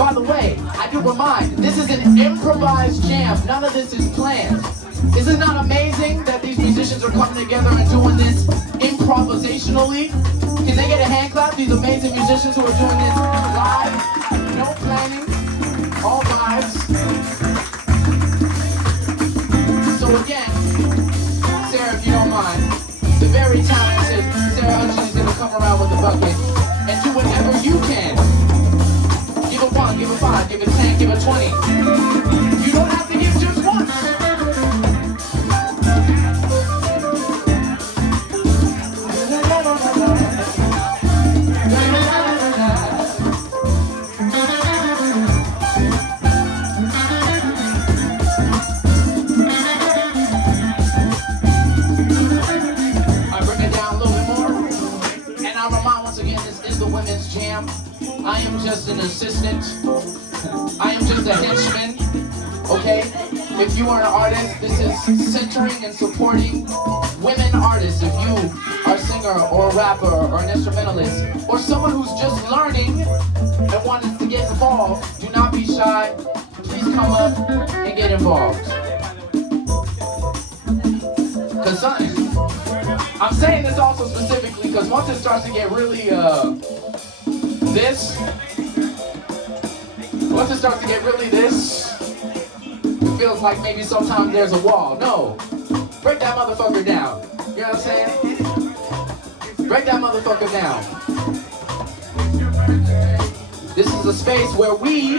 By the way, I do remind, this is an improvised jam. None of this is planned. Is it not amazing that these musicians are coming together and doing this improvisationally? Can they get a hand clap? These amazing musicians who are doing this live, no planning, all vibes. So again, Sarah, if you don't mind, the very talented Sarah Hutchins is gonna come around with a bucket and do whatever you can. Give it 1, give it 5, give it 10, give it 20. You don't have to give just once. I am just an assistant. I am just a henchman. Okay? If you are an artist, this is centering and supporting women artists. If you are a singer or a rapper or an instrumentalist or someone who's just learning and wants to get involved, do not be shy. Please come up and get involved. Because I'm saying this also specifically because once it starts to get really once it starts to get really this, it feels like maybe sometimes there's a wall. No, break that motherfucker down. You know what I'm saying? Break that motherfucker down. This is a space where we,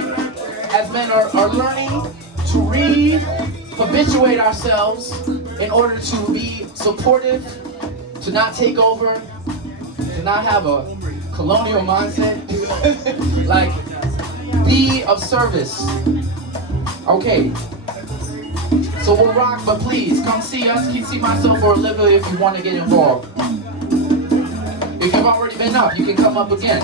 as men, are learning to re-habituate ourselves in order to be supportive, to not take over, to not have a colonial mindset. Like, be of service. Okay. So we'll rock, but please come see us. Keep see myself or Olivia if you want to get involved. If you've already been up, you can come up again.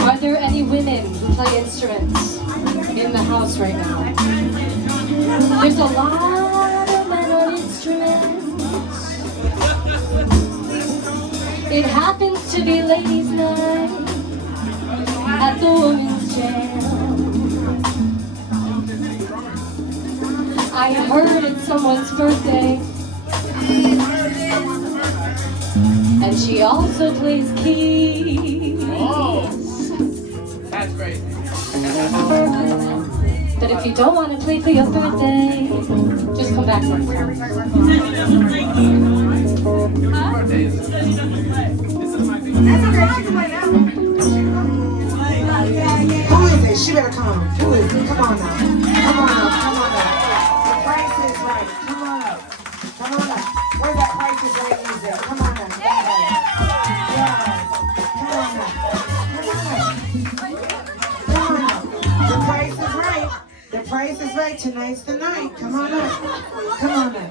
Are there any women who play instruments in the house right now? There's a lot of men on instruments. It happens to be ladies' night at the women's jam. I heard it's someone's birthday, and she also plays keys. Oh, that's great. But if you don't want to play for your birthday, just come back next time. Who is it? She better come. Who is it? Come on now. Come on up. Come on up. The price is right. Come on up. Come on up. Where's that price is right music? Come on up. Yeah. Come on up. Come on up. The price is right. The price is right. Tonight's the night. Come on up. Come on up.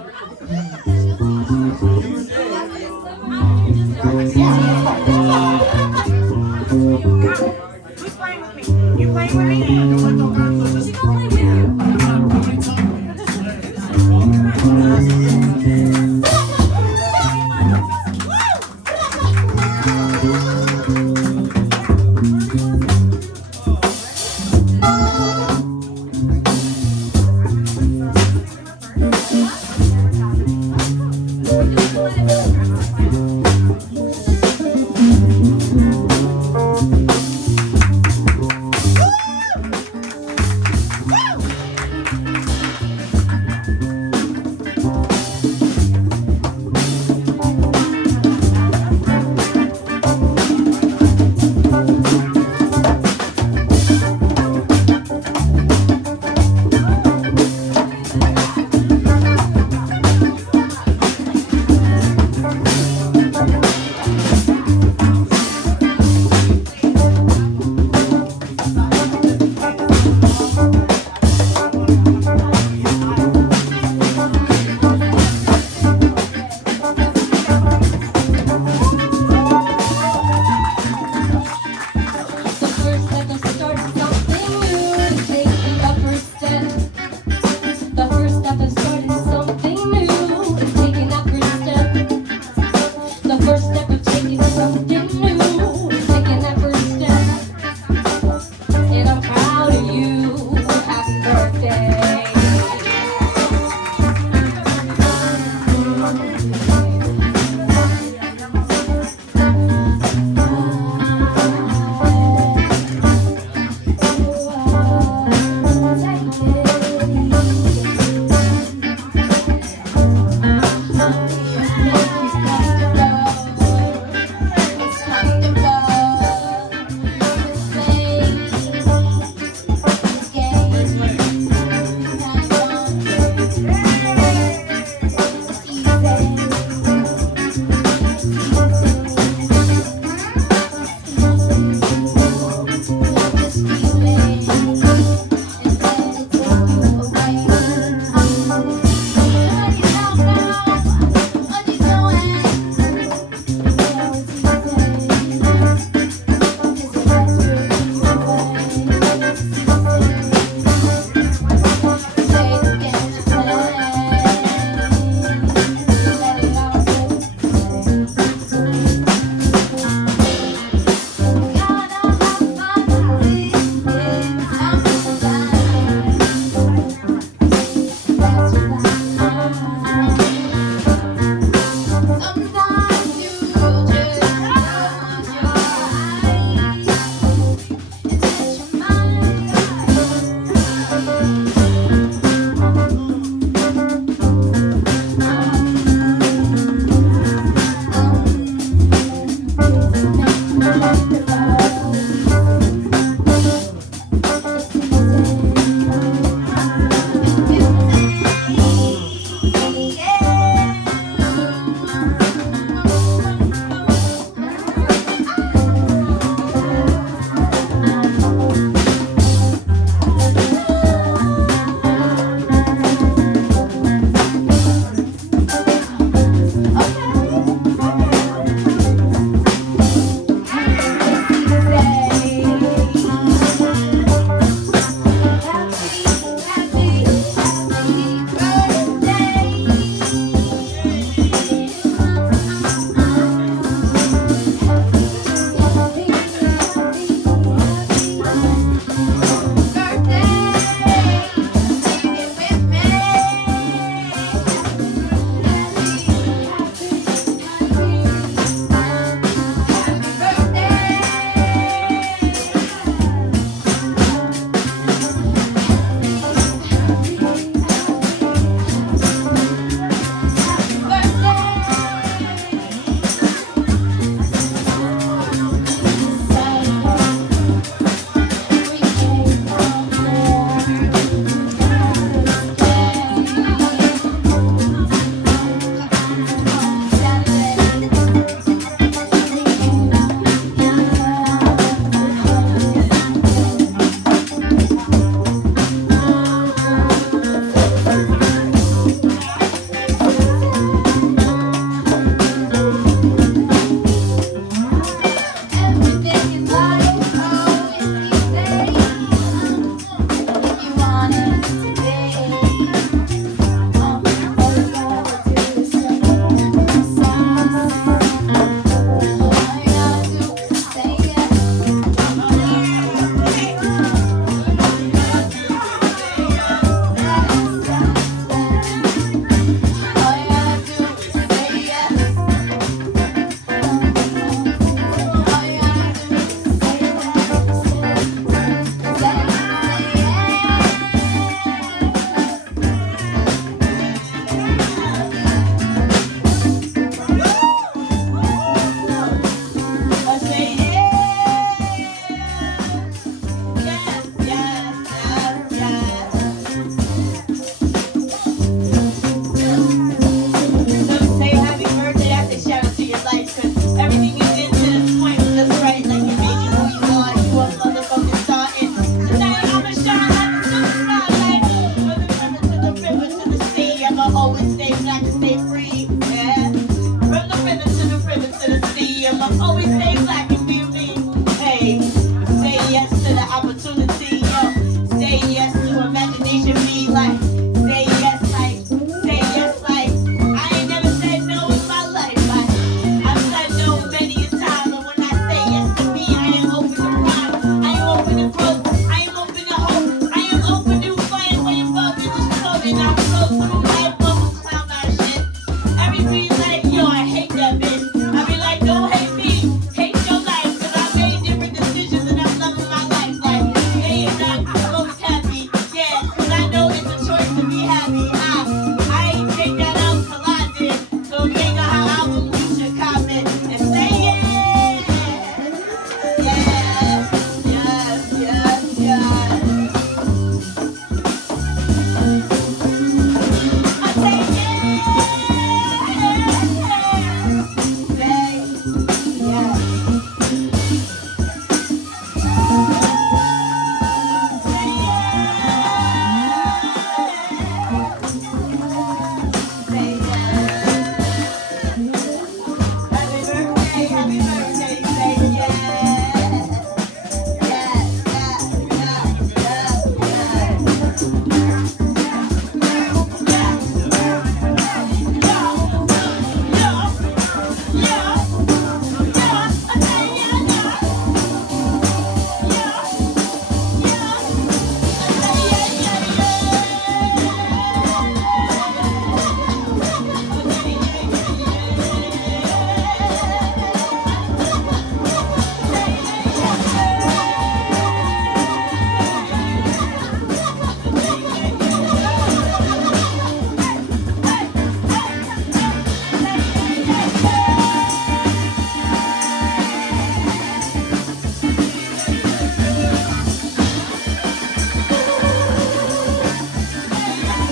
Who's playing with me? You playing with me? She gonna play with you.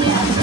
Yeah.